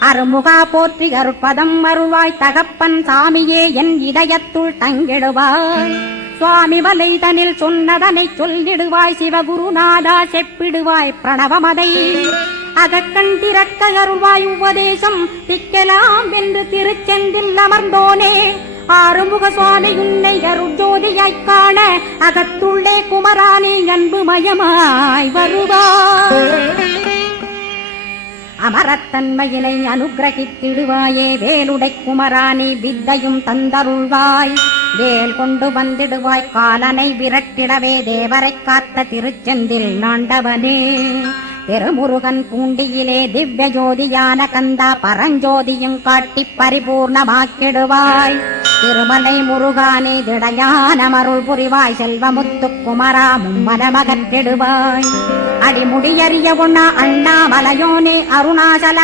அருமுகா போற்றி அருட்பதம் அருள்வாய் தகப்பன் சாமியே என் இதயத்துள் தங்கிடுவாய். சுவாமி வலைதனில் சொன்னதனை சொல்லிடுவாய். சிவகுருநாதா செப்பிடுவாய் பிரணவமதை அகக்கண் திறக்க அருள்வாய். உபதேசம் திக்கலாம் என்று திருச்செந்தில் அமர்ந்தோனே ஆறுமுக சுவாமி உன்னை அருட்ஜோதியாய்க் காண அகத்துள்ளே குமரானே அன்பு மயமாய் வருவாய். அமரத்தன்மையினை அனுகிரகித்திடுவாயே வேலுடை குமரானி வித்தையும் தந்தருள்வாய். வேல் கொண்டு வந்திடுவாய் காலனை விரட்டிடவே தேவரை காத்த திருச்செந்தில் நாண்டவனே. திருமுருகன் பூண்டியிலே திவ்ய ஜோதியான கந்தா பரஞ்சோதியும் காட்டி பரிபூர்ணமாக்கிடுவாய். திருமலை முருகானே திடையான மருள் புரிவாய். செல்வமுத்து குமரா மும்மனமகற்றிடுவாய். அடிமுடியறிய உண்ணா அண்ணாமலையோனே அருணாசல